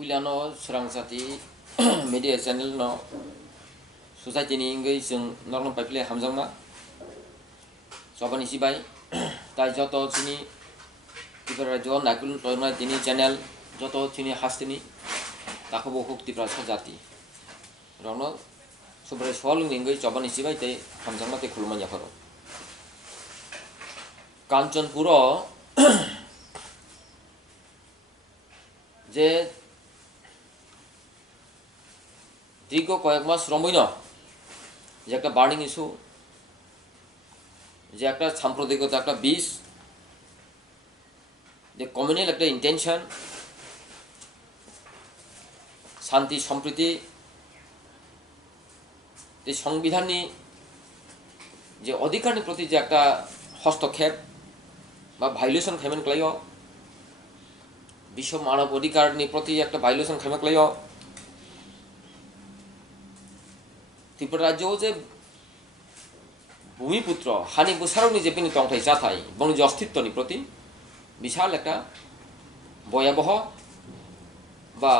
Puilano Surangsati media channel no society ni ngai jeng normal paipile hamjangma sobani sibai tai joto chini tipara jo nakul toina tini channel joto chini hastini takobo huk tipra sajati rono sobre swalung ngai sobani sibai te hamjangma te khulmanya kharo Kanchanpura যে দীর্ঘ কয়েক মাস রমই না যে একটা burning issue যে একটা সাম্প্রদায়িকতা একটা বিষ যে কমিউনাল একটা ইন্টেনশন শান্তি সম্প্রীতি যে সংবিধাননি যে অধিকারনি প্রতি যে একটা হস্তক্ষেপ বা ভায়োলেশন খাইমেন ক্লাইও বিশ্ব মানব অধিকারনি প্রতি একটা ভায়োলেশন খাইমেন ক্লাইও त्रिपुरा राज्य जे भूमिपुत्र हानि बुसारनि जे पिनि तंथाय जाथाय बंनि जे अस्तित्वनि प्रति विशाल एक भयाबह बा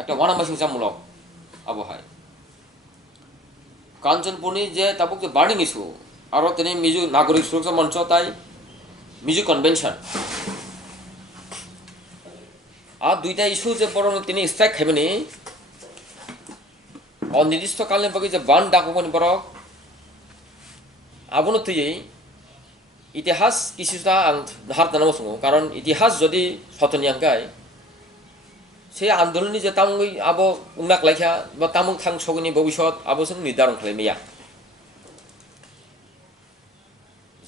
एक वानामासिंसामूलक आबहावाय कांचनपुरनि जे ताबुक जे बार्निंग इस्यू आरो तिनि मिजु नागरिक सुरक्षा मंच ताई मिजु कन्वेंशन आ दुईटा इस्यू जे बरं तिनि स्ट्राइक खाइबेनि अनिर्दिष्टकालनि बागै जे बान दाखोगोन बरक आबुनो थैयै इतिहास किसिता आं हारदानांगौ सङो कारण इतिहास जदि सतनि आंगाय से आन्दोलननि जे तामुङै आबो उंनाक लायखा बा तामुं थां सगनि भबिष्यत आबो जों निर्धारण खालामैया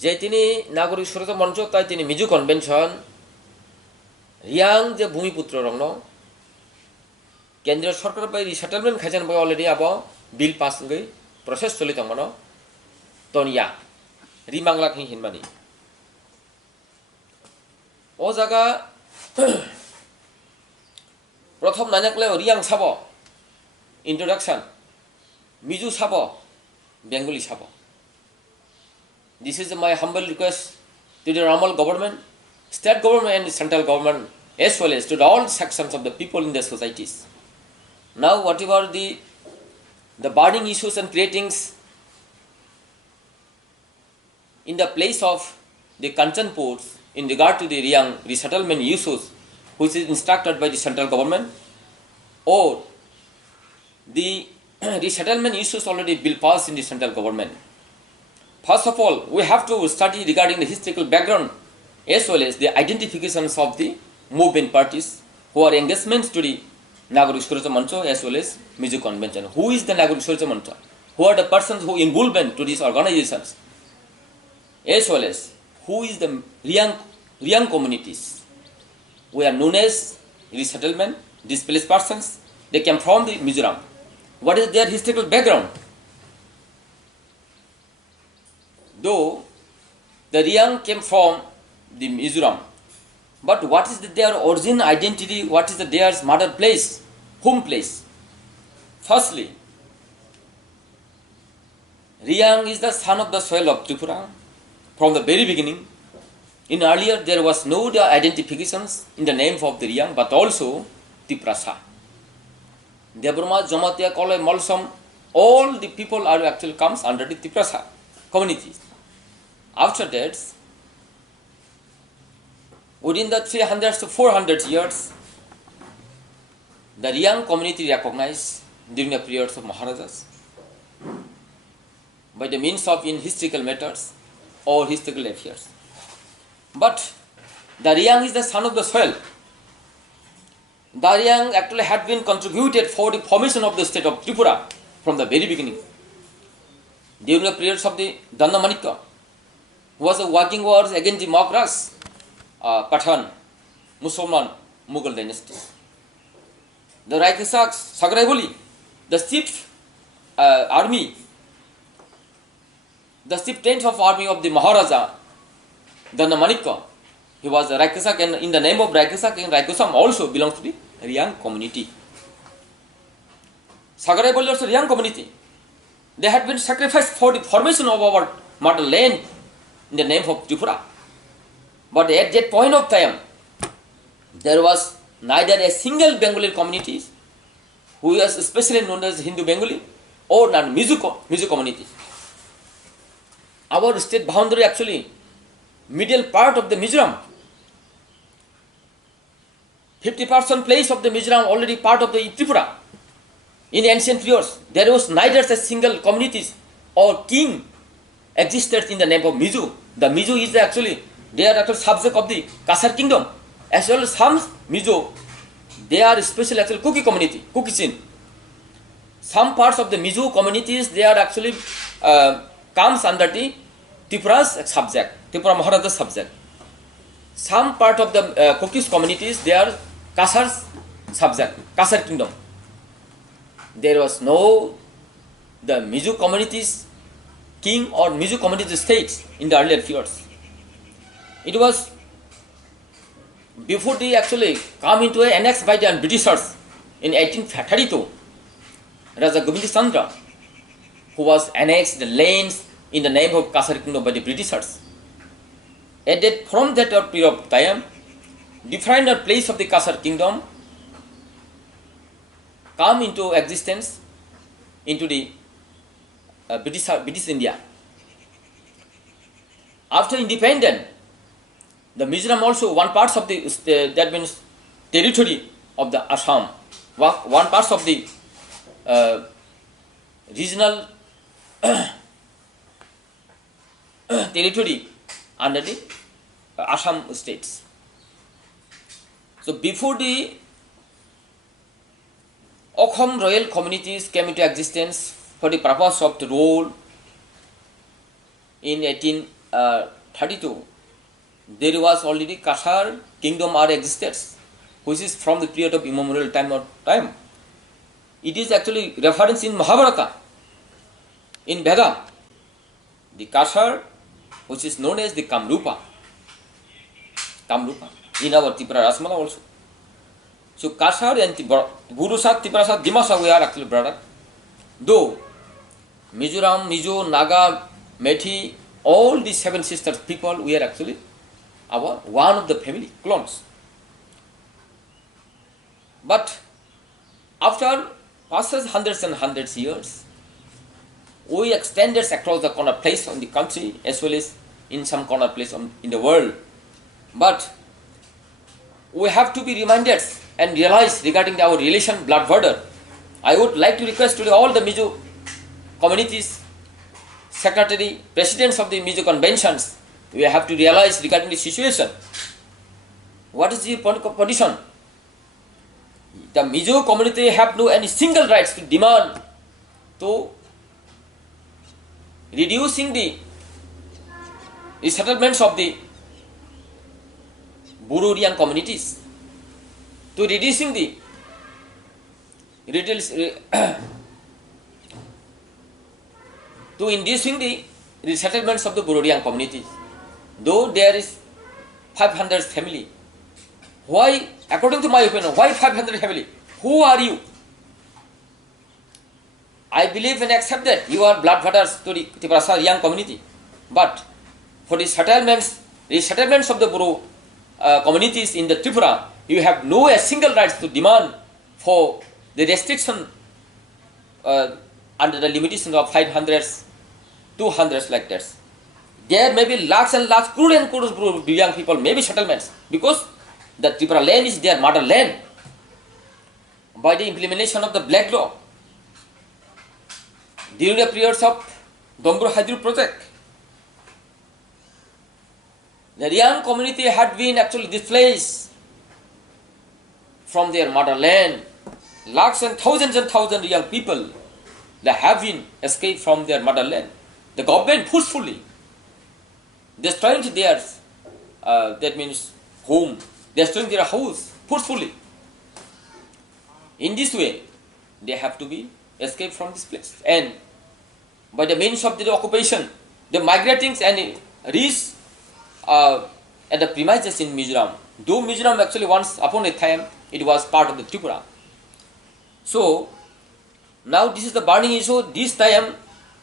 जे तिनि नागरिक सुरक्षा मंच ताय तिनि मिजु कन्वेंशन रियां जे भूमिपुत्र रंनो केंद्र सरकार बाय रिसेटलमेंट खायजान बाय अलरेडी आबो बिल पास गई प्रोसेस चलित मनो तनिया रिमांगला खि हिनमानि ओ जागा प्रथम नानकले रियां साबो इंट्रोडक्शन मिजु साबो बेंगली साबो this is my humble request to the रामल government state government and central government as well as to all sections of the people in the societies. Now whatever the burning issues and creatings in the place of the Kanchanpur in regard to the Riang resettlement issues which is instructed by the central government or the resettlement issues already bill passed in the central government. First of all, we have to study regarding the historical background as well as the identifications of the movement parties who are engagements to the Nagorik Surya Mancha as well as Mizu Convention. Who is the Nagorik Surya Mancha? Who are the persons who involvement to these organizations? As well as who is the Riang communities? We are known as resettlement, displaced persons. They came from the Mizoram. What is their historical background? Though the Riang came from the Mizoram, but what is their origin, identity? What is their mother place, home place? Firstly, Riang is the son of the soil of Tripura from the very beginning. In earlier, there was no identifications in the name of the Riang, but also Tiprasa. Debroma, Jomatia, Kole, Molsom, all the people are actually comes under the Tiprasa communities. After that, within the 300 to 400 years, the Riang community recognized during the periods of Maharajas by the means of in historical matters or historical affairs. But the Riang is the son of the soil. The Riang actually had been contributed for the formation of the state of Tripura from the very beginning. During the periods of the Dannamanika, who was working wars against the Magras, Pathan, Musalman, Mughal dynasty. The Raikesaks, Sagraiboli, the chief army, the chief tenth of army of the Maharaja, Dannamanika, he was a Raikesak, and in the name of Raikesak and Raikesam also belongs to the Riang community. Sagraiboli also Riang community. They had been sacrificed for the formation of our motherland in the name of Tripura. But at that point of time, there was neither a single Bengali community who is especially known as Hindu Bengali or non-Mizo community. Our state boundary actually middle part of the Mizoram. 50% place of the Mizoram already part of the Tripura. In ancient periods, there was neither a single communities or king existed in the name of Mizo. The Mizo is actually, they are actually subject of the Kasar kingdom. As well as some Mizo, they are especially actually Kuki community, Kuki-Chin. Some parts of the Mizo communities, they are actually comes under the Tripura's subject, Tripura Maharaja's subject. Some part of the Kukis communities, they are Kasar's subject, Kasar kingdom. There was no the Mizo communities king or Mizo community states in the earlier periods. It was before they actually come into an annex by the Britishers in 1832. Raja Govinda Chandra, who was annexed the lands in the name of Kasar kingdom by the Britishers. And that from that period of time, different place of the Kasar kingdom come into existence into the British India. After independence, the Mizoram also one part of the that means territory of the Assam, one part of the regional territory under the Assam states. So before the Okham royal communities came into existence for the purpose of the rule in 1832, there was already Kasar kingdom are existed, which is from the period of immemorial time. It is actually reference in Mahabharata, in Veda, the Kasar, which is known as the Kamrupa, in our Tripura Rasmala also. So Kasar and Burusat, Triprasat, Dimasa, we are actually brother. Though Mizoram, Mizo, Naga, Methi, all these 7 sisters people, we are actually our one of the family clones. But after passes hundreds and hundreds years, we extended across the corner place on the country as well as in some corner place in the world. But we have to be reminded and realize regarding our relation blood border. I would like to request to all the Mizo communities, secretary, presidents of the Mizo conventions, we have to realize regarding the situation. What is the condition? The Mizo community have no any single rights to demand to reducing the settlements of the Bururian communities, to reducing the to inducing the resettlements of the Bururian communities. Though there is 500 family, why, according to my opinion, why 500 family? Who are you? I believe and accept that you are blood brothers to the Tripura community, but for the resettlements of the Buru communities in the Tripura, you have no a single rights to demand for the restriction under the limitation of 500s, 200s like that. There may be lakhs and lakhs, crore and crores young people, maybe settlements, because the Tripura land is their motherland. By the implementation of the Black Law, during the periods of Dombro Hydro project, the young community had been actually displaced from their motherland. Lakhs and thousands young people, they have been escaped from their motherland. The government forcefully destroying their that means home, destroying their house forcefully. In this way, they have to be escaped from this place, and by the means of the occupation, the migrating and reach at the premises in Mizoram. Though Mizoram actually once upon a time it was part of the Tripura. So now this is the burning issue. This time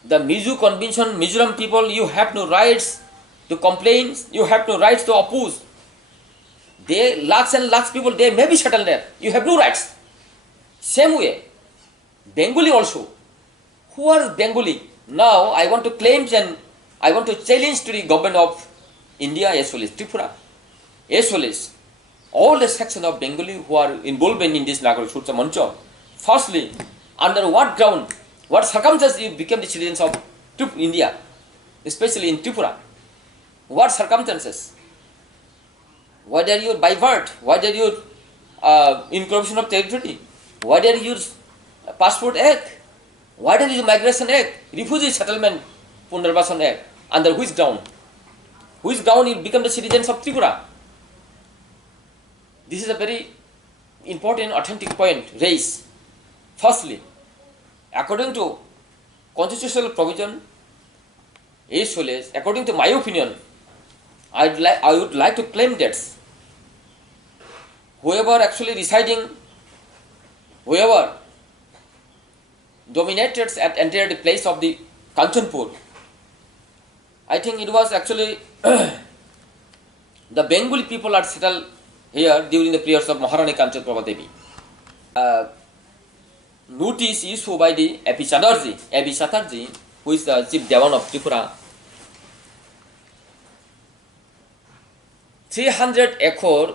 the Mizo convention, Mizoram people, you have no rights to complain, you have no rights to oppose They, lakhs and lakhs people, they may be settled there. You have no rights. Same way, Bengali also. Who are Bengali? Now I want to claim and I want to challenge to the government of India as well as Tripura, as well as all the section of Bengali who are involved in this Nagaru Surcha Mancha. Firstly, under what ground, what circumstances you became the citizens of India, especially in Tripura? What circumstances? Whether you by birth, whether you incorporation of territory, whether you passport act, whether you migration act, refugee settlement Punarvasan act, under which ground? Which ground you become the citizens of Tripura? This is a very important authentic point raised. Firstly, according to constitutional provision, as well as according to my opinion, I would like to claim that whoever actually residing, whoever dominated at entire the place of the Kanchanpur, I think it was actually the Bengali people are settled here during the periods of Maharani Kanchan Prabha Devi. Notice issued by the A.P. Chatterjee, who is the Chief Dewan of Tripura, 300-acre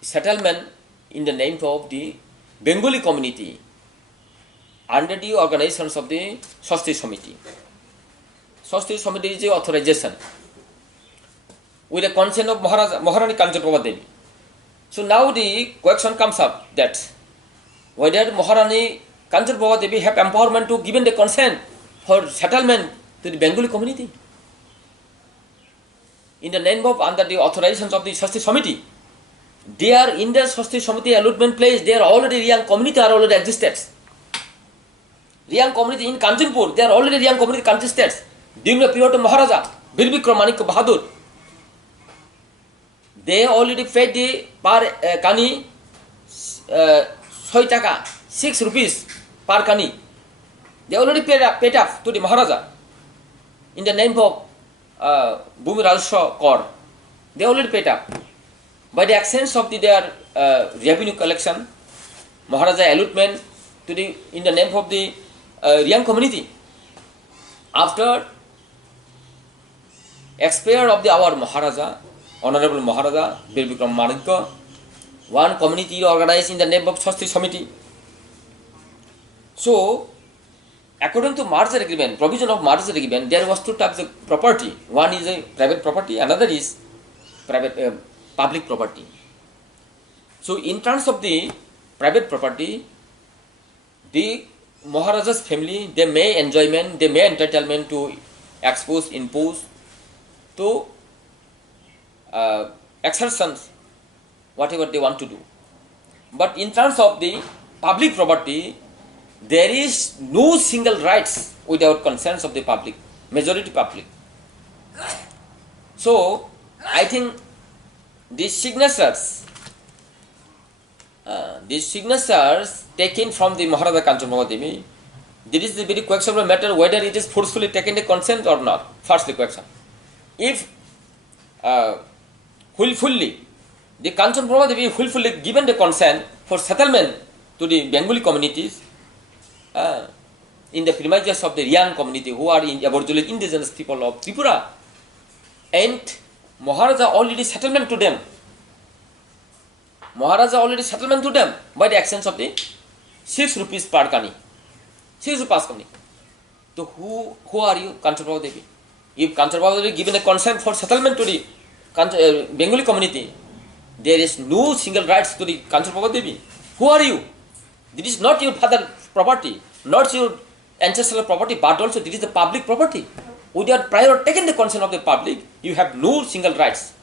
settlement in the name of the Bengali community under the organizations of the Swasti Samiti. Swasti Samiti is the authorization with the consent of Maharani Kanchan Prabha Devi. So now the question comes up that whether Maharani Kanchan Prabha Devi have empowerment to given the consent for settlement to the Bengali community in the name of under the authorizations of the Swasti Samiti. They are in the Swasti Samiti allotment place. They are already Riang community are already existed. Riang community in Kanchanpur, they are already Riang community existed during the period of Maharaja Bir Bikram Manik Bahadur. They already paid the per kani 6 taka, 6 rupees per kani. They already paid up to the Maharaja in the name of Bhumi Rajaswa Kor. They already paid up. By the exchange of their revenue collection, Maharaja allotment to the in the name of the Riang community. After expired of our Maharaja, Honorable Maharaja Bir Bikram Manikya, one community organized in the name of Swasti Samiti. So, according to merger agreement, provision of merger agreement, there was two types of property. One is a private property, another is private public property. So, in terms of the private property, the Maharaja's family, they may enjoyment, they may entitlement to expose, impose, to exertions, whatever they want to do. But in terms of the public property, there is no single rights without consent of the public, majority public. So, I think these signatures taken from the Maharaja Kanchan Prabha Devi, there is the very questionable matter whether it is forcefully taken the consent or not. Firstly question. If willfully, the Kanchan Prabha Devi willfully given the consent for settlement to the Bengali communities in the premises of the Riang community who are in Aboriginal indigenous people of Tripura, and Maharaja already settlement to them. Maharaja already settlement to them by the exchange of the 6 rupees per kani. 6 rupees kani. So who are you, Kanchan Prabha Devi? If Kanchan Prabha Devi given a consent for settlement to the Bengali community, there is no single rights to the Kanchan Prabha Devi. Who are you? This is not your father's property, not your ancestral property, but also this is the public property. Without prior taking the consent of the public, you have no single rights.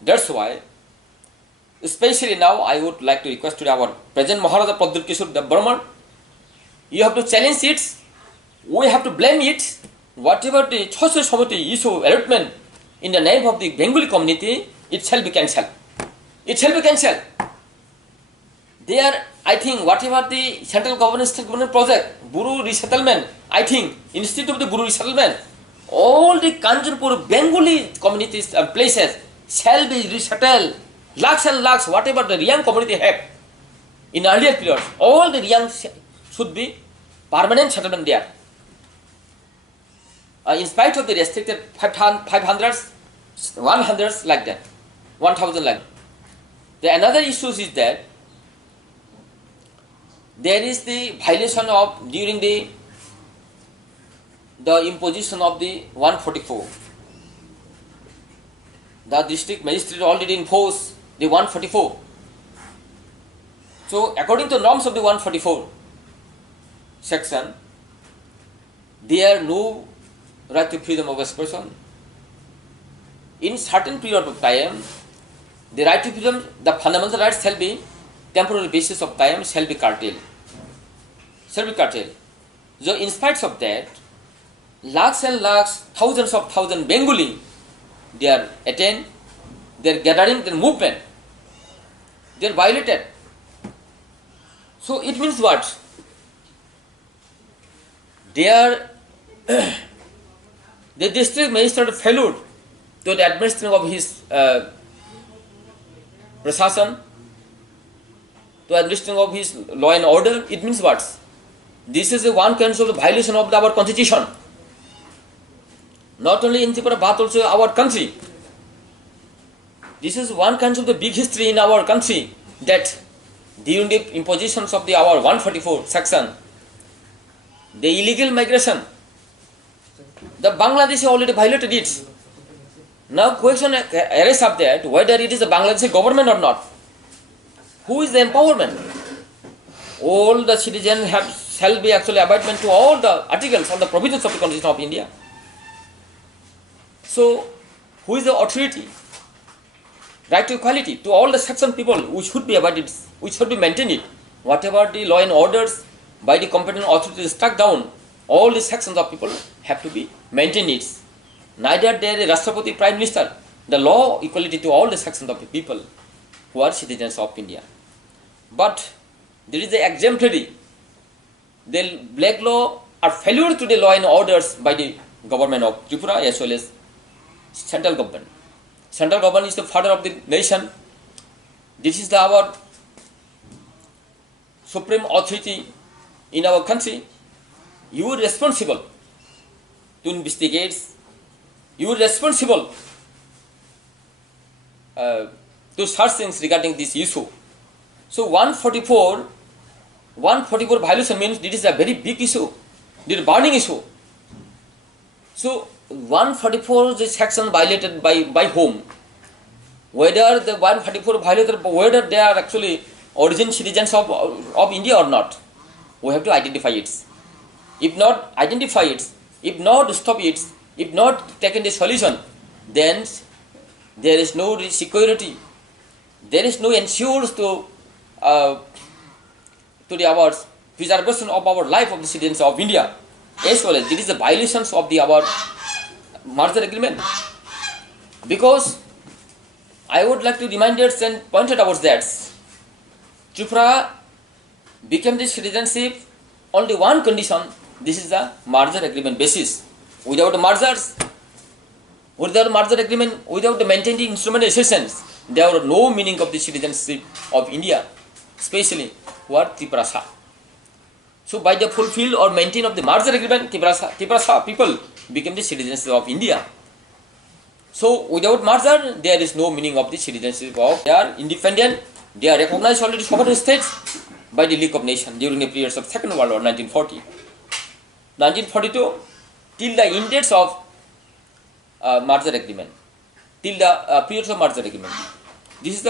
That's why, especially now, I would like to request to our present Maharaja Pradyut Kishore Burman, you have to challenge it, we have to blame it, whatever the Swasti Samiti issue allotment in the name of the Bengali community, it shall be cancelled. It shall be cancelled. There, I think, whatever the central government, state government project, Buru resettlement, I think, instead of the Buru resettlement, all the Kanchanpur Bengali communities and places, shall be resettled. Lakhs and lakhs, whatever the Riang community have in earlier periods, all the Riang should be permanent settlement there. In spite of the restricted 500s, 100s like that, 1000 like that. The another issue is that there is the violation of during the imposition of the 144. The district magistrate already enforced the 144. So according to norms of the 144 section, there are no right to freedom of expression. In certain period of time, the right to freedom, the fundamental rights shall be temporary basis of time shall be curtailed. So in spite of that, lakhs and lakhs, thousands of thousands Bengali, they are attained, they are gathering, their movement, they are violated. So it means what? They are the district magistrate failed to the administration of his Prashasan, to administration of his law and order. It means what? This is one kind of violation of our constitution. Not only in Tripura but also our country. This is one kind of the big history in our country, that during the impositions of our 144 section, the illegal migration, the Bangladesh already violated it. Now question arises of that, whether it is the Bangladeshi government or not. Who is the empowerment? All the citizens shall be actually abidement to all the articles, all the provisions of the Constitution of India. So, who is the authority? Right to equality to all the section people, which should be abided, which should be maintained. Whatever the law and orders by the competent authorities struck down, all the sections of people have to be maintained. Neither there is Rashtrapati, Prime Minister. The law equality to all the sections of the people who are citizens of India. But there is the exemplary. The black law are failure to the law and orders by the government of Tripura as well as central government. Central government is the father of the nation. This is our supreme authority in our country. You are responsible to investigate. You are responsible to search things regarding this issue. So 144 violation means this is a very big issue. This is a burning issue. So 144 is section violated by whom? Whether the 144 violated, whether they are actually origin citizens of India or not, we have to identify it. If not identify it, if not stop it, if not taken the solution, then there is no security, there is no ensures to our preservation of our life of the citizens of India, as well as there is the violations of our merger agreement. Because I would like to remind us and point out that Tripura became the citizenship only one condition. This is the merger agreement basis. Without mergers, without merger agreement, without the maintaining instrumentalizations, there are no meaning of the citizenship of India, especially who are Triparasa. So by the fulfill or maintain of the merger agreement, Triparasa people became the citizens of India. So without merger, there is no meaning of the citizenship of. They are independent. They are recognized already sovereign states by the League of Nations during the periods of Second World War, 1940, 1942, till the end dates of merger agreement, till the periods of merger agreement. This is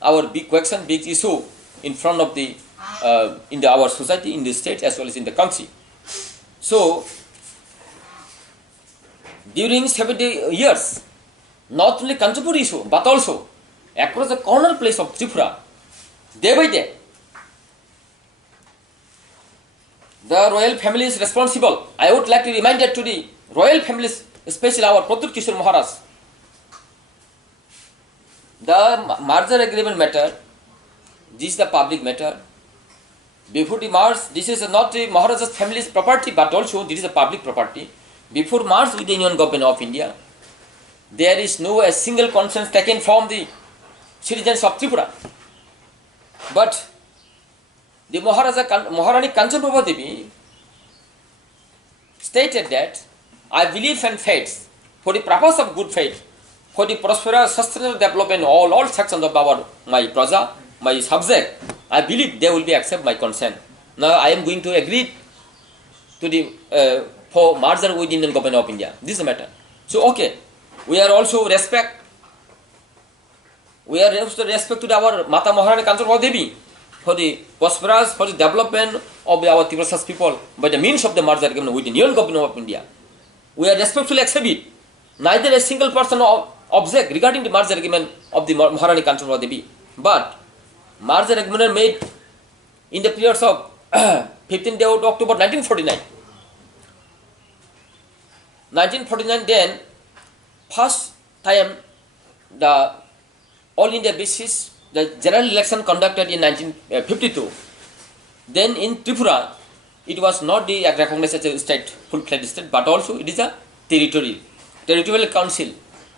our big question, big issue in front of the our society, in the state as well as in the country. So during 70 years, not only Kanchanpur issue, but also across the corner place of Tripura, day by day, the royal family is responsible. I would like to remind that to the royal families, especially our Pratyut Kishore Maharaj, the merger agreement matter, this is the public matter. Before the merge, this is not the Maharaja's family's property, but also this is a public property. Before merge with the Union Government of India, there is no a single consent taken from the citizens of Tripura. But the Maharani Kanchan Prabha Devi stated that I believe and faith for the purpose of good faith, for the prosperous sustainable development all sections of my praja, my subject, I believe they will be accept my consent. Now I am going to agree to the for merger with Indian government of India. This is the matter. So okay, we are also respect to our Mata Maharani Kanchan Prabha Devi for the prosperous, for the development of our Tibrasas people by the means of the merger agreement with the Union government of India. We are respectfully accept it. Neither a single person object regarding the merger agreement of the Maharani Kanchan Prabha Devi. But merger agreement made in the periods of 15th day of October 1949. 1949 then, first time the all India basis, the general election conducted in 1952. Then in Tripura, it was not the recognized as a state, full-fledged state, but also it is a territorial council.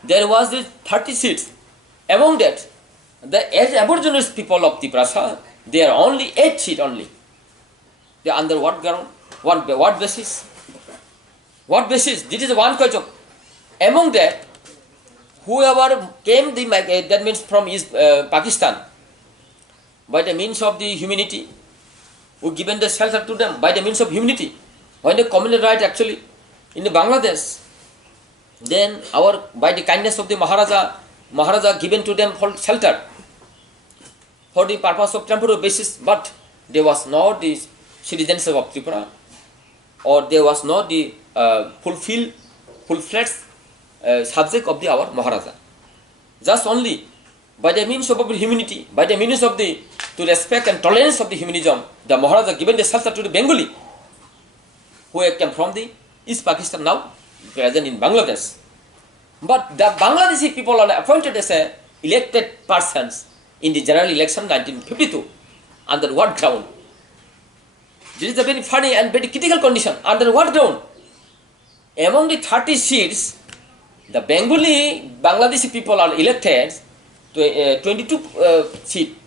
There was the 30 seats. Among that, the Aboriginal people of Tripura, there are only 8 seats only. They are under what ground? What basis? What basis? This is one question. Among that, whoever came, that means from Pakistan, by the means of the humanity, who given the shelter to them by the means of humanity, when the communal right actually in the Bangladesh, then by the kindness of the Maharaja given to them for shelter for the purpose of temporary basis, but there was not the citizens of Tripura, or there was not the full-fledged subject of our Maharaja. Just only by the means of humanity, by the means of the respect and tolerance of the humanism, the Maharaja given the shelter to the Bengali, who came from the East Pakistan, now present in Bangladesh. But the Bangladeshi people are appointed as elected persons in the general election 1952. Under what ground? This is a very funny and very critical condition. Under what ground? Among the 30 seats, the Bangladeshi people are elected to 22 seats.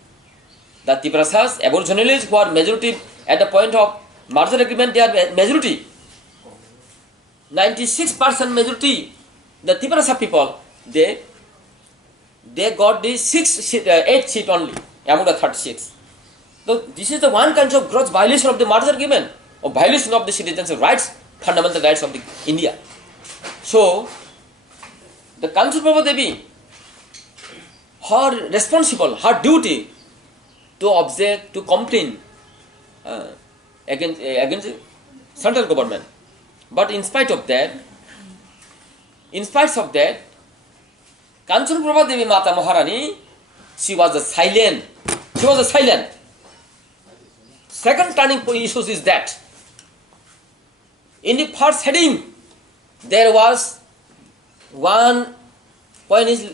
The Tibrasas, Aborigines, who are majority at the point of merger agreement, they are majority. 96% majority. The Tibrasa people, they got the 8 seats only among the 36. So this is the one kind of gross violation of the merger agreement, or violation of the citizens' rights, fundamental rights of the India. So the Kanchan Prabha Devi, her responsible, her duty to object, to complain against the central government. But in spite of that, Kanchan Prabha Devi Mata Maharani, she was silent. Second turning point issues is that in the first heading, there was one point is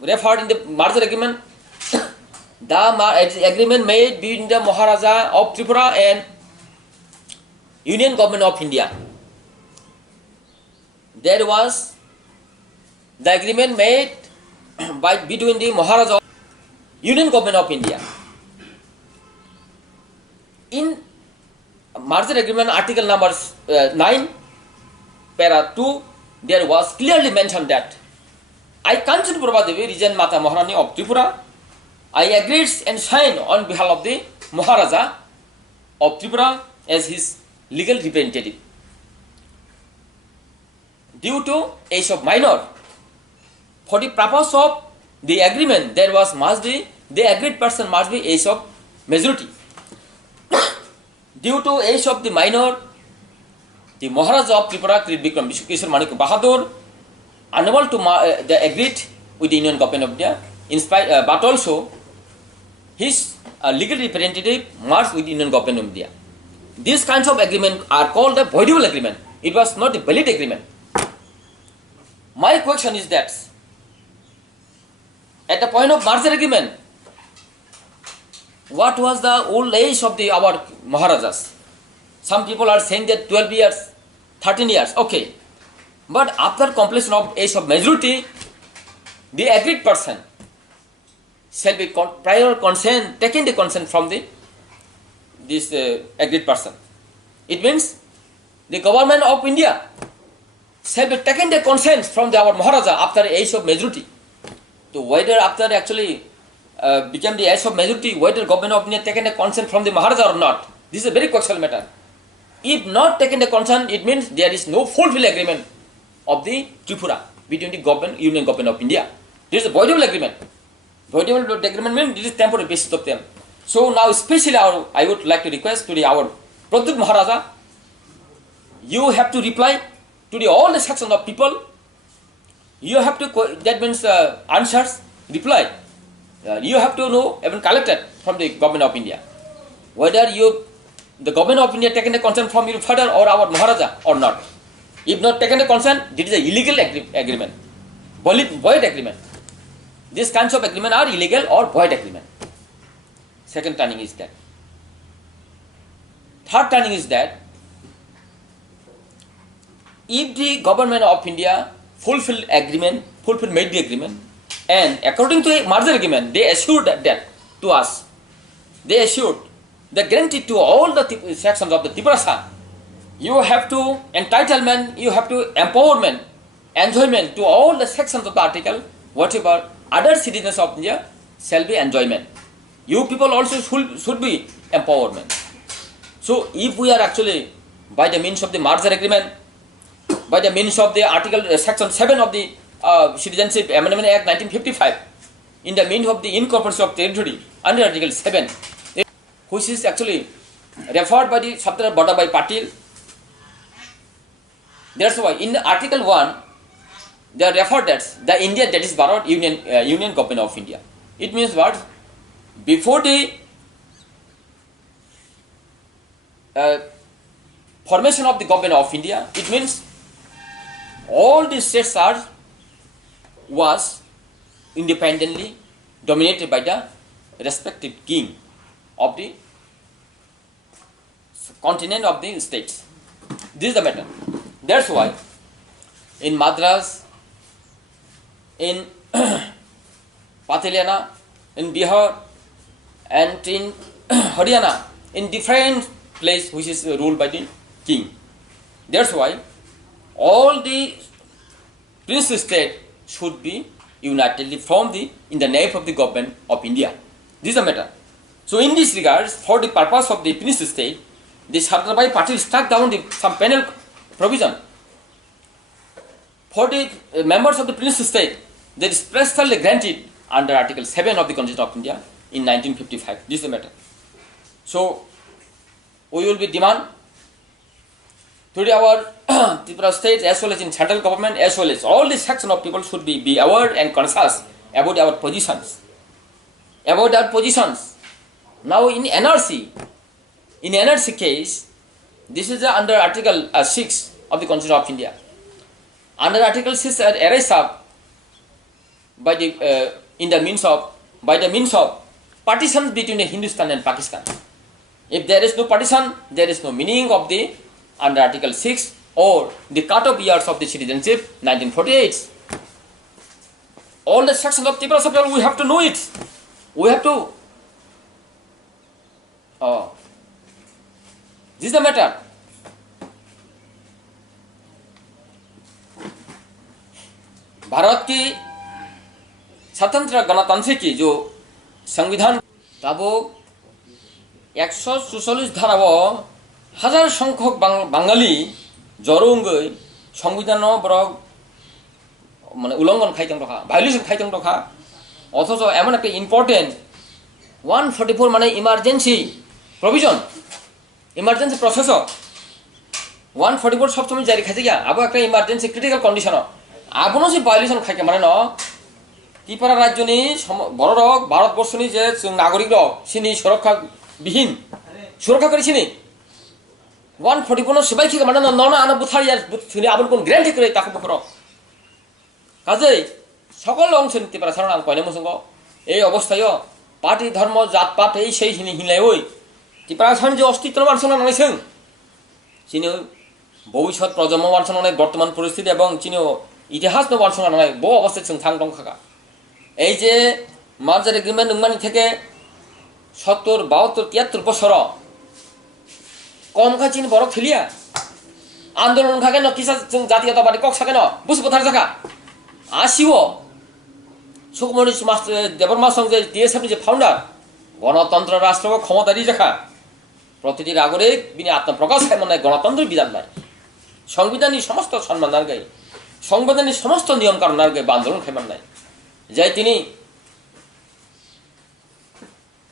referred in the merger agreement. The agreement made between the Maharaja of Tripura and Union Government of India. There was the agreement made between the Maharaja of Union Government of India. In merger agreement article number 9, para 2, there was clearly mentioned that I, Kanchan Prabha Devi, Regent Mata Maharani of Tripura, I agreed and signed on behalf of the Maharaja of Tripura as his legal representative. Due to age of minor, for the purpose of the agreement, the agreed person must be age of majority. Due to age of the minor, the Maharaja of Tripura, Bikram Vishwakeshwar Manik Bahadur, unable to agreed with the Union Government of India, but also his legal representative merged with the Union Government of India. These kinds of agreements are called the voidable agreement. It was not a valid agreement. My question is that at the point of merger agreement, what was the old age of our Maharajas? Some people are saying that 12 years, 13 years, okay. But after completion of age of majority, the agreed person shall be prior consent, taking the consent from this agreed person. It means the government of India shall be taking the consent from our Maharaja after age of majority. So whether after actually became the age of majority, whether government of India taken the consent from the Maharaja or not, this is a very questionable matter. If not taken the consent, it means there is no fulfilled agreement of the Tripura between the government, Union Government of India. This is a voidable agreement. Voidable agreement means this is temporary basis of them. So now especially I would like to request to our Pradyut Maharaja, you have to reply to all the sections of people. You have to, that means answers, reply. You have to know, even collected from the government of India, whether the government of India taken the consent from your father or our Maharaja or not. If not taken the consent, this is an illegal agreement, void agreement. These kinds of agreement are illegal or void agreement. Second turning is that. Third turning is that if the government of India made the agreement, and according to a merger agreement, they assured that to us. They assured, they granted to all the sections of the Tripura, you have to entitlement, you have to empowerment, enjoyment to all the sections of the article, whatever other citizens of India shall be enjoyment. You people also should be empowerment. So if we are actually, by the means of the merger agreement, by the means of the article section 7 of the Citizenship Amendment Act 1955, in the means of the incorporation of territory under article 7, which is actually referred by the Sabdar Badabhai Patil. That's why in article 1, they are referred that the India that is borrowed Union Government of India. It means what? Before the formation of the Government of India, it means all the states was independently dominated by the respective king of the continent of the states. This is the matter. That's why in Madras, in Pataliana, in Bihar, and in Haryana, in different place which is ruled by the king. That's why all the princely state should be unitedly formed in the name of the government of India. This is the matter. So in this regards, for the purpose of the princely state, the Sardar Bhai Patil struck down some penal provision. For the members of the princely state, they expressly granted under Article 7 of the Constitution of India in 1955. This is the matter. So we will be demand today our Tripura state as well as in central government as well as all this section of people should be aware and conscious about our positions. About our positions. Now in NRC case, this is under Article 6 of the Constitution of India. Under Article 6 arise up by the means of partitions between Hindustan and Pakistan. If there is no partition, there is no meaning of the under Article 6 or the cut-off years of the citizenship 1948. All the sections of Tripura Sabha, we have to know it. We have to. This is the matter. Bharat की स्वतंत्र गणतंत्र की जो संविधान तब 144 धाराव हजार संख्यक बांगाली जरंगै संविधान बरक माने उल्लंघन खाइतों रखा वायलेशन खाइतों रखा অথচ এমন একটা ইম্পর্টেন্ট 144 মানে ইমার্জেন্সি প্রভিশন ইমার্জেন্সি প্রসেসর 144 সবসময় জারি খাইছে গিয়া আবো একটা ইমার্জেন্সি ক্রিটিক্যাল কন্ডিশন আবনো সে ভায়োলেশন খাইকে মানে ন ত্রিপুরা রাজ্যনি বড় রক ভারতবর্ষনি যে নাগরিক রক সিনি সুরক্ষা বিহীন সুরক্ষা করে সিনি 144 সবাই কি মানে ন না আনা বুথারি আর সিনি আবন কোন গ্যারান্টি করে তাকে বকর কাজেই সকল অংশ নিতে পারে সাধারণ আং কয়নে মসঙ্গ এই অবস্থায় পার্টি ধর্ম জাতপাত এই সেই হিলাই ওই ত্রিপুরা সান যে অস্তিত্ব বাঞ্ছনা নয়ছেন চিনি ভবিষ্যৎ প্রজন্ম বাঞ্ছনা নয় বর্তমান পরিস্থিতি এবং চিনি ইতিহাস বাঞ্ছনা নয় বহু অবস্থায় जों थां दंखागा এই যে মার্জার এগ্রিমেন্ট উন্মানি থেকে 70, 72, 73 বছর কম খাচিন বড় খেলিয়া আন্দোলন খাকে ন কিসা जों জাতীয়তাবাদী কক সাকে ন বুঝ পথার জায়গা আসিও সুকুমণি দেবর্মা সঙ্গে ডিএসএফ যে ফাউন্ডার গণতন্ত্র রাষ্ট্র ক্ষমতারই রেখা প্রতিটি নাগরিক বিনি আত্মপ্রকাশ মানে গণতন্ত্র বিধান নাই সংবিধানের সমস্ত সম্মান আর গাই সংবিধানের সমস্ত নিয়ম কানুন আর গাই আন্দোলন খেমান নাই যাই তিনি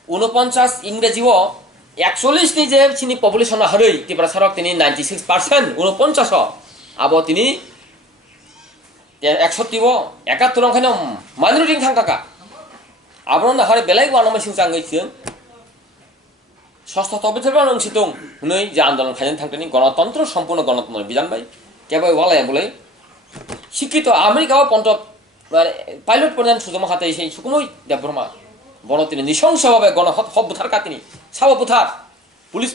49 ইংরেজিও 41 ni je chini population haroi tipra sarok tini 96% 49 abo tini 61 bo 71 rongkhano minority thangkaka abron na hare belai wano masing changai chung ষষ্ঠ তবিথের অংশিতং নই যে আন্দোলন খাইন থাকতেনি গণতন্ত্র সম্পূর্ণ গণতন্ত্র বিধান ভাই কেবল ওয়ালাই বলে শিক্ষিত আমেরিকাও পন্ত পাইলট প্রধান সুজম হাতে সেই সুকুমই দেববর্মা বড় তিনি নৃশংসভাবে গণহত্যা বুথারকা তিনি সাব বুথার পুলিশ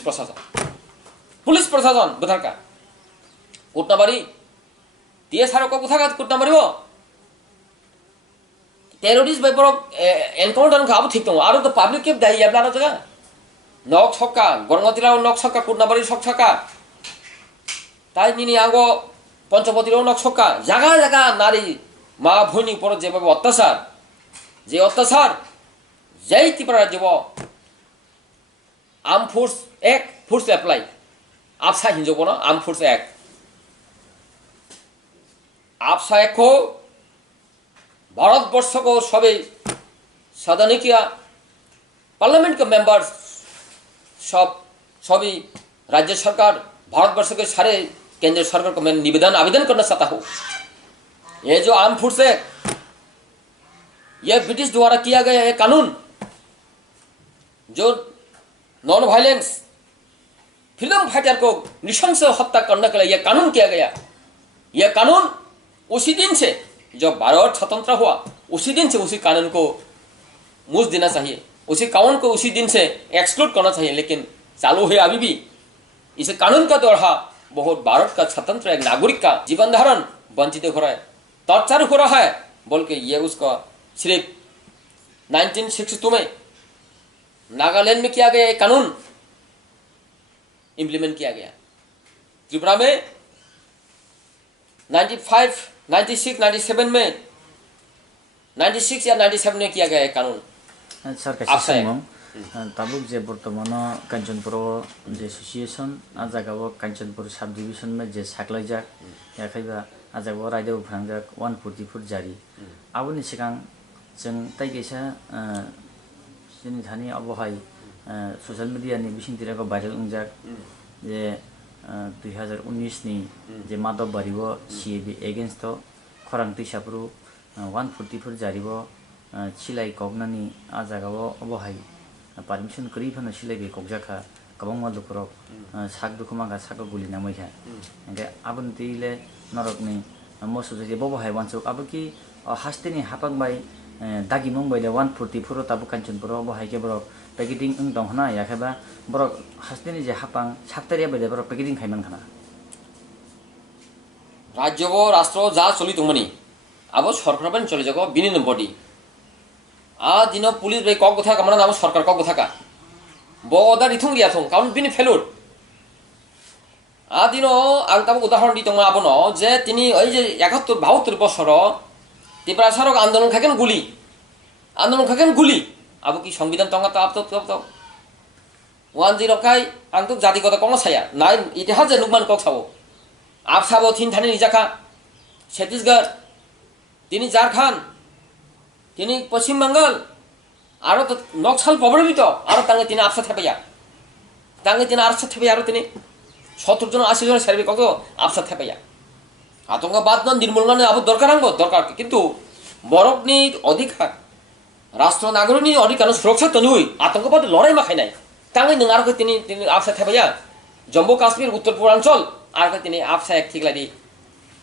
প্রশাসন বুথারকা কোটনাবাড়ি দিয়ে সারক বুথারকা কোটনাবাড়িও টেরোরিস্ট ব্যাপার এনকাউন্টার আবো ঠিক দङ আরো তো পাবলিক কে দাই আপনারা জায়গা নক ছক্কা গণগতিরাও নক ছক্কা কোটনাবাড়ি ছক ছক্কা তাই নিনি আগো পঞ্চপতিরাও নক ছক্কা জায়গা জায়গা নারী মা ভৈনী উপর যেভাবে অত্যাচার যেই ত্রিপুরা রাজ্য arm force act force apply AFSPA হিনজাव না arm force act AFSPA act Bharatvarsha को सबै सदनिकिया पार्लियामेंट के मेंबर्स सभी राज्य सरकार भारतवर्ष के सारे केंद्र सरकार को मैं आवेदन करना चाहता हूँ ये जो आर्म फोर्स है यह ब्रिटिश द्वारा किया गया है कानून जो नॉन वायलेंस फ्रीडम फाइटर को नृशंस हत्या करने के लिए यह कानून किया गया यह कानून उसी दिन से जब भारत स्वतंत्र हुआ उसी दिन से उसी कानून को मूस देना चाहिए उसी कानून को उसी दिन से एक्सक्लूड करना चाहिए लेकिन चालू है अभी भी इस कानून का द्वारा बहुत भारत का स्वतंत्र एक नागरिक का जीवन धारण वंचित हो रहा है टॉर्चर हो रहा है बोल के ये उसका सिर्फ 1962 में नागालैंड में किया गया एक कानून इंप्लीमेंट किया गया त्रिपुरा में 95, 96, 97 में 96 या 97 में किया गया है कानून ताबुक जे बर्तमान कांचनपुर जे सिचुएशन आ जगह कांचनपुर सब डिविजन में जे साकलाइजाक याखैबा आ जगह रायदाव फ्रांजाक 144 जारी आबुनि सिगां जों ताइगैसा जोंनि थानि आबहाय ससियेल मिडिया नि बिसिंतिराखौ भाइरेल उंजाक जे 2019 नि जे माधव बारिबो सीएबी एगेंस्ट खरां तैसाफ्रु 144 जारिबो सिलाइ कगनानि आ जगह आबहाय परमिशन करी फन सिलाइ बे कगजाखा गोबां मादुखरक साक दुखुमागा साक गुलि नामैखा ओंके आबुन तिले नरकनि मोसो जे बबहाय वानसुक आबुकि हास्तेनि हापांबाय दागि मुंबायले 144 ताबु कांचनपुर बहाय के बरक पैकेटिंग दं हना याखैबा बरक हास्तेनि जे हापां साक्तारिया बायदे बरक पैकेटिं खायमान खाना राज्य राष्ट्र जा चलि दंमनि आबो सरकार बान चले जागो बिनि बडी आ दिनो पुलिस बे कक गथा कामना नाम सरकार कक गथा का बदा रिथुं रियाथुं काउन बिनि फेलुर आ दिनो आं ताबो उदाहरण दि दं आबो न जे तिनि ओइ जे 71 72 बছর त्रिपुरा सरक आंदोलन खाकेन गुली आबो कि संविधान तंगा तो आप तो 10 खाय आं तो जातिगत कोनो साया नाय इतिहास जे नुकमान कक साबो आप साबो थिन थानि निजाखा छत्तीसगढ़ तिनि झारखंड तिनि पश्चिम बंगाल आरो तो नक्सल प्रभावित आरो तांगे तिनि आपसा थेपाया आरो तिनि 70 जन 80 जन सार्वे कक आपसा थेपाया आतंकवाद निर्मूलन आबो दरकार किंतु बरफनि अधिकार राष्ट्र नागरिकनि अधिकार सुरक्षा तो नुई आतंकवाद लड़ाई माखायनाय तांगे नों आरो तिनि आपसा थेपाया जम्मू काश्मीर उत्तर पूर्वांचल आरो तिनि आपसा एक थिगलादि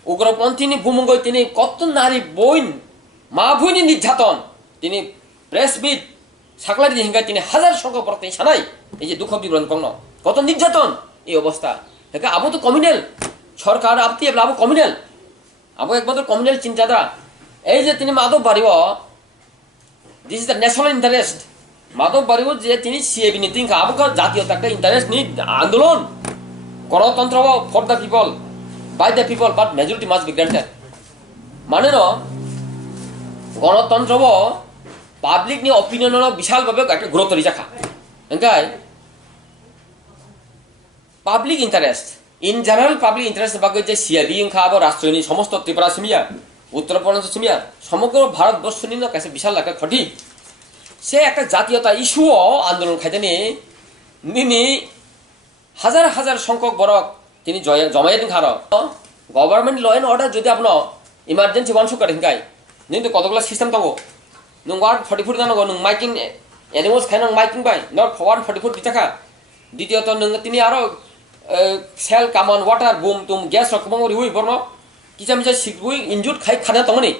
उग्रपन्थीनि भूमंगल तिनि कत नारी बइन मा भुइनि निर्यातन तिनि प्रेस बिट साकलादि हिंगा तिनि हजार संख्या प्रति सानाय এই যে দুঃখ বিবরণ কংন কত নির্যাতন এই অবস্থা হেকা আবো তো কমিউনাল सरकार आपती आबो कम्युनल आबो एकमात्र कम्युनल चिंताधारा এই যে তিনি মাধব বাড়িব this is the national interest Madhav বাড়িব যে তিনি সিএবি নি তিনকা আবকা জাতীয় একটা ইন্টারেস্ট নি আন্দোলন গণতন্ত্র for the people by the people but majority must be granted মানে গণতন্ত্র পাবলিক নি অপিনিয়ন বিশাল ভাবে একটা গুরুত্ব রিজাখা ओंखाय public interest in general public interest बागै जे सिआरबि ओंखा आबो राष्ट्रनि समस्त त्रिपुरा सिमिया उत्तर प्रदेश सिमिया समग्र भारतबर्षनि न कासे विशाल लाखा खटी से একটা জাতীয়তা ইস্যু আন্দোলন খাইতেনি নিনি হাজার হাজার সংখ্যক বড় তিনি জমায়েত খার গভর্নমেন্ট ল এন্ড অর্ডার যদি আপনি ইমার্জেন্সি ওয়ান সুকার হিংকাই নিন তো কতগুলা সিস্টেম দङ नों 144 जानांगौ नों माइकिं एनिमल्स खाइनां माइकिं बाय नट 144 बिटाखा द्वितीयत नों तिनि आरो सेल कामन वाटर बुम तुम गैस रकम रिउइ बरनो किसा मिसा सिगुइ इनजुट खाइ खाना तंगनि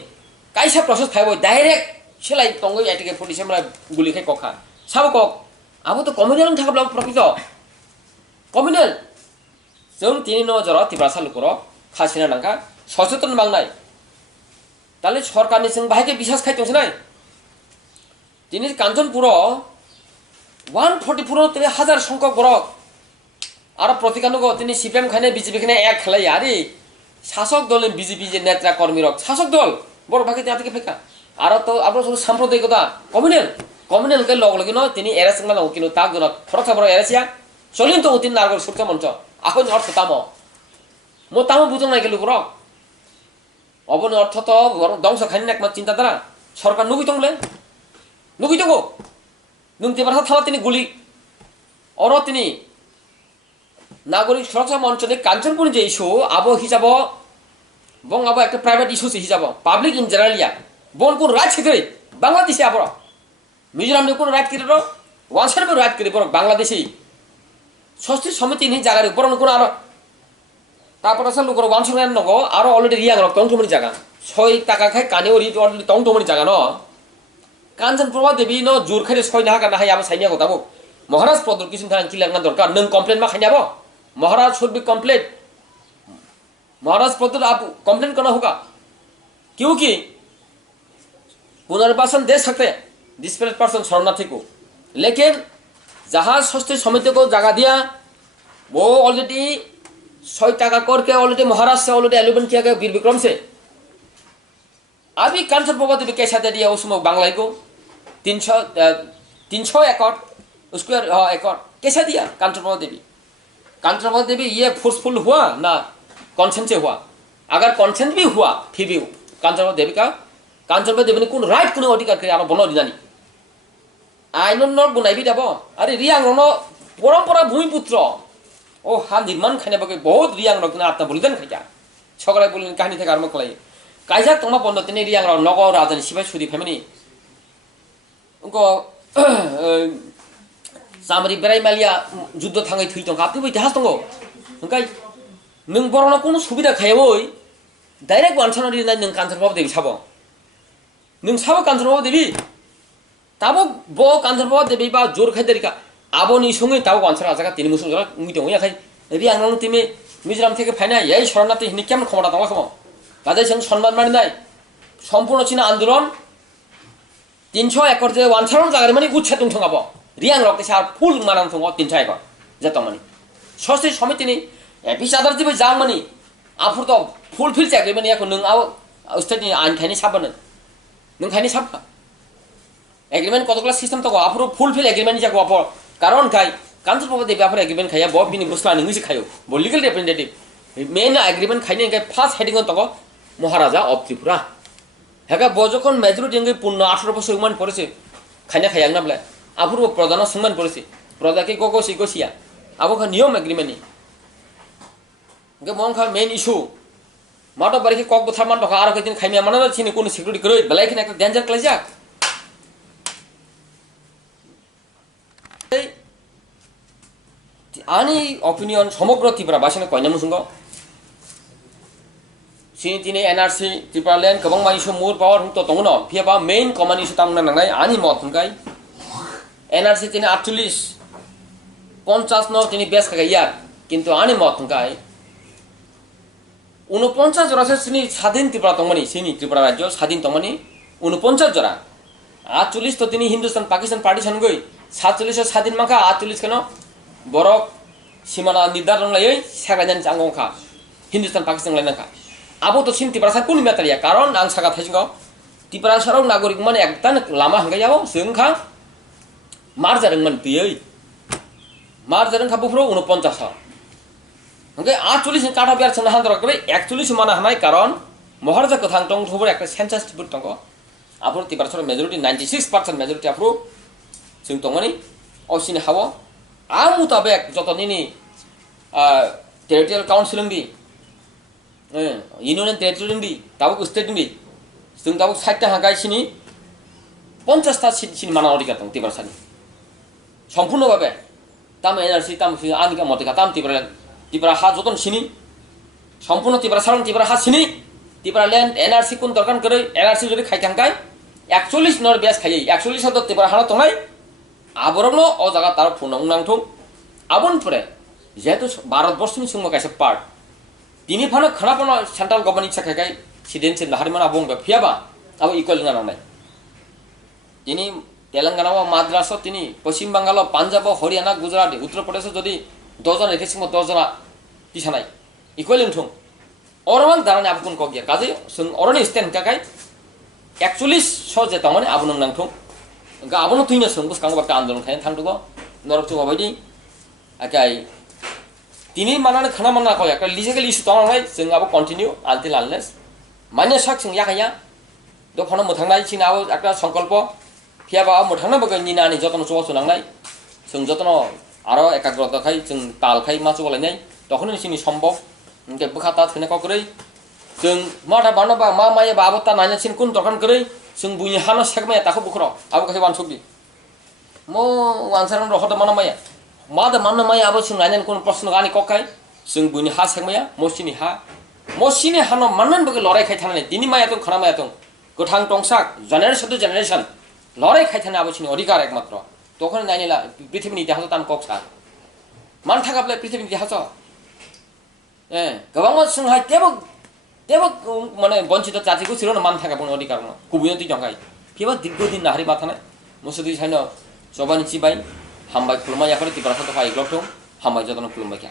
काइसा प्रोसेस खाइबो डाइरेक्ट सेलाइ तंगै एटिके 47 रा गुलि खाइ कखा साबक आबो तो कम्युनियन थाखाब्ला प्रकृत कम्युनियन जों तिनि नजर तिब्रा सालुकर खासिना नांखा सचेतन बांनाय ताले सरकारनि जों बाहायके बिसास खाइतोंसै नाय তিনি কাঞ্চনপুর 144 তিনি হাজার সংখ্যক বড় আর প্রতিকানুগ তিনি সিপিএম খানে বিজেপি খানে এক খেলাই আরে শাসক দল বিজেপি যে নেতা কর্মী রক শাসক দল বড় ভাগে থেকে ফেকা আর তো আপনার সব সাম্প্রদায়িকতা কমিউনাল কে লগ লগিন তিনি এরেস না কিন্তু তাক জন খরচা বড় এরেসিয়া চলিন তো তিন নাগর সুরক্ষা মঞ্চ এখন অর্থ তামো মো তামো বুঝং নাই গেলু রক অবন অর্থ তো ধ্বংস খানি একমাত্র চিন্তাধারা সরকার নুবি তংলে নুবি তঙ্গো নুন তিবারা থালা তিনি গুলি অর তিনি নাগরিক সুরক্ষা মঞ্চনে কাঞ্চনপুর যে ইস্যু আবো হিসাব বং আবো একটা প্রাইভেট ইস্যু হিসাব পাবলিক ইন জেনারেলিয়া বন কোন রাইট ছেড়ে বাংলাদেশে আবর মিজোরাম কোন রাইট করে ওয়ান সাইড রাইট করে বড় বাংলাদেশি ষষ্ঠী সমিতি নি জায়গার উপর কোন আর তারপর আসলে লোক ওয়ান সাইড নগ আর অলরেডি রিয়াং রক টংটমনি জায়গা 6 টাকা খাই কানে ওরি অলরেডি টংটমনি জায়গা ন কাঞ্চনপ্রভা দেবী ন জোর খাইলে 6 না হাকা হাই আবো সাইনিয়া কথাবো महाराज प्रदर किसिम थाना किलार दरकार नों कम्प्लेन मा खाइनाबो महाराज शुड बी कंप्लेंट महाराज प्रदर आप कंप्लेन करना होगा क्योंकि पुनर्वासन दे सकते डिस्प्लेड पर्सन शरणार्थी को लेकिन जहां षष्ठी समिति को जगह दिया वो ऑलरेडी 6 टाका करके ऑलरेडी महाराज से ऑलरेडी एलिमेंट किया गया वीर विक्रम से अभी कांचन प्रभा देवी कैसा दे दिया उसमें बांग्लाई को 300 एकड़ स्क्वायर एकड़ कैसे दिया कांचनप्रभा देवी ये फोर्सफुल हुआ ना कॉन्सेंट से हुआ अगर कॉन्सेंट भी हुआ फिर भी कांचनप्रभा देवी ने कौन राइट कोनो अधिकार करे आरो बनो दिनानी आइन न गुनाय भी दाबो अरे रियांग न परंपरा भूमिपुत्र ओ हा निर्माण खाने बके बहुत रियांग न ना आत्मा बलिदान खाइजा छगलाय बलिन कहानी থেকে आरम्भ खालाय कायजा तंमा बन्दतिनि रियांग न नगर राजानि सिबाय सुदि फेमिनि उनको सामरी बेराय मालिया युद्ध थाङै थै दं आपनि इतिहास दङ ओंखाय नों बरना कोनो सुबिदा खायावै डाइरेक्ट वानसाना रिनाय नों कांचनप्रभा देवी साबो नों साबो कांचनप्रभा देवी ताबो बो कांचनप्रभा देवी बा जोर खायदारिका आबोनि सङै ताबो वानसाना जागा तिनि मुसुं जागा उंगि दङ याखाय रियां नों तिमि मिजोराम থেকে फायनाय এই শরণার্থী হিনি কেমন ক্ষমতা দङ खम बादै जों सम्मान मानिनाय सम्पूर्ण चिना आन्दोलन 300 एकड़ जे वानसाना जागा माने उच्छेद दं थङाबो रियांग रक्ते सार फुल मानां थङ 300 एकड़ जतमनि सष्टि समितिनि एपिस आदार दिबे जामनि आफुर तो फुलफिल एग्रीमेंट याको नों आव स्टेटनि आइन खायनि साबनो नों खायनि साबा एग्रीमेंट कतगला सिस्टेम तको आफुर फुलफिल एग्रीमेंट जाको आप कारण खाय कांचनप्रभा देवी आफुर एग्रीमेंट खाया ब बिनि बुस्तु नोंसि खायो ब लीगल रिप्रेजेंटेटिव मेन एग्रीमेंट खायनि एंगाय फार्स्ट हेडिंग तको महाराजा अफ त्रिपुरा हेगा बजकन मेजरिटी एंगाय पूर्ण 18 বছর मान परेছে खायना खायां नाबला आफुर प्रधान सम्मान परेছে प्रजा के गगसि गसिया आबो खा नियम एग्रीमेंट नि गे मंखा मेन इशू मातो बारिके कक बथार मान दखा आरो कदिन खायमिया माना छिनि कोन सिकिउरिटी गरै बलायखिन एक डेंजर क्लाइजा आनी ओपिनियन समग्र त्रिपुरा बासिनो कयना मुसुंग सिनि तिने एनआरसी त्रिपुरा लैंड गोबां मानि इशू मुर पावर हुंतो दङनो फियाबा मेन कमान इशू तांना नांनाय आनी मत हुंगाय एनआरसी तिने 48 50 न तिने बेस खाया किन्तु आनी मत हुंगाय 49 जरा से सिनि स्वाधीन त्रिपुरा तंगमनि सिनि त्रिपुरा राज्य स्वाधीन तंगमनि 49 जरा 48 তো তিনি হিন্দুস্তান পাকিস্তান পার্টিশন গই 47 স্বাধীন মাখা 48 কেন বরক সীমানা নির্ধারণ লাই সাগাজান চাঙ্গখা হিন্দুস্তান পাকিস্তান লাইনাখা আবো তো সিন ত্রিপুরা সার কোন মেতারিয়া কারণ আং সাगा थाइसिंगाव ত্রিপুরা সারাव नागरिक माने एकदान लामा हंगायाव जोंखा मार जादोंमोन बेयै मार जादों खाबुफ्राव 49 आव ओंखाय 48 काटा बियार सोंना हान्द्राखै 41 माना हानाय कारण महाराजा गोथां दं थबर एक सेन्सास टिपुर दङ आफोर त्रिपुरा सार मेजरिटी 96% मेजरिटी आफोर जों दंमोन असिनि हावो आ मुताबेक जतनिनि टेरिटरियेल काउन्सिलिं दि इउनियन टेरिटरि दि दाबो स्टेट दि जों दाबो 60 हागायसिनि 50 टा सिनि माना अधिकार दं त्रिपुरा सानि सम्पूर्णभावे ताम एनआरसी ताम आनिका मतेका ताम ত্রিপুরা हा जतन सिनि सम्पूर्ण ত্রিপুরা सारन ত্রিপুরা हा सिनि ত্রিপুরা ল্যান্ড एनआरसी कोन दरकार करे एनआरसी যদি খাইখাঙ্গাই 41 नर बेस खायै 41 हद ত্রিপুরা हाना तंगाय आबरनो अ जागा तार फुनং नांथुं आबन परे जेतु भारतबर्षनि सिंह कायसे पार्ट तिनि फानो खनापनो सेंट्रल गभर्नमेंट साखाय सिडेन्सियल नाहारिमान आबुं फियाबा आबो इक्वल नानाय तिनि तेलंगाना माद्रास तिनि पश्चिम बंगाल पांजाब हरियाणा गुजरात उत्तर प्रदेश जदि 10 जन रेखेसिंह 10 जना पिसानाय इक्वल थुं अरमां दारानि आबुन कगिया काजे जों अरनि स्टेन काकाय 41 स जे तामाने आबुन नांथुं गा आबुन थैनो जों बुसखांग बाका आन्दोलन खायन थांदुगो नरक जों बायदि आकाय तिनि मानाने खाना माना कय एक लिजिकल इशू तंगाय जों आबो कन्टिन्यू आनटिल आनलेस माने साक जों याखाया द फनो मोथांनाय सिना आबो एकटा संकल्प फियाबा मोथांना बगै निनानि जतन सवा सुनांनाय जों जतन आरो एकाग्रता खाय जों ताल खाय मा चलायनाय तखनो सिनि सम्भव इनके बखाता थने ककरै जों माथा बानबा मा माये बाबता नायना सिन कुन दरखान करै जों बुनि हानो सेगमाया ताखौ बुखरो आबो खाय वानसुकि मो वानसारन रखदा माना माया मादा मानना माया आबो जों नायना कुन प्रश्न गानि ककाय जों बुनि हा सेगमाया मसिनि हानो माननान बगे लराय खाय थानानै दिनि माया दं खाना माया दं गोथां टंसाक जेनेरेशन टु जेनेरेशन लराय खाय थाना आबो सिनि अधिकार एकमात्र तखन नायनिला पृथ्वीनि इतिहास तान कक्सा मान थागाब्ला पृथ्वीनि इतिहास गोबां जोंहा तेबो माने बंचित जातिखौ सिरनो मान थागा बुंनो अधिकार न गुबुन ति दंगाय फेबा दिगगदिन नाहारि माथानाय मुसुदि साइनो जबानि चिबाय हामबाय खुलुमाय याखरे तिब्रासा तो हाय ग्लथों हामबाय जतन खुलुमबाय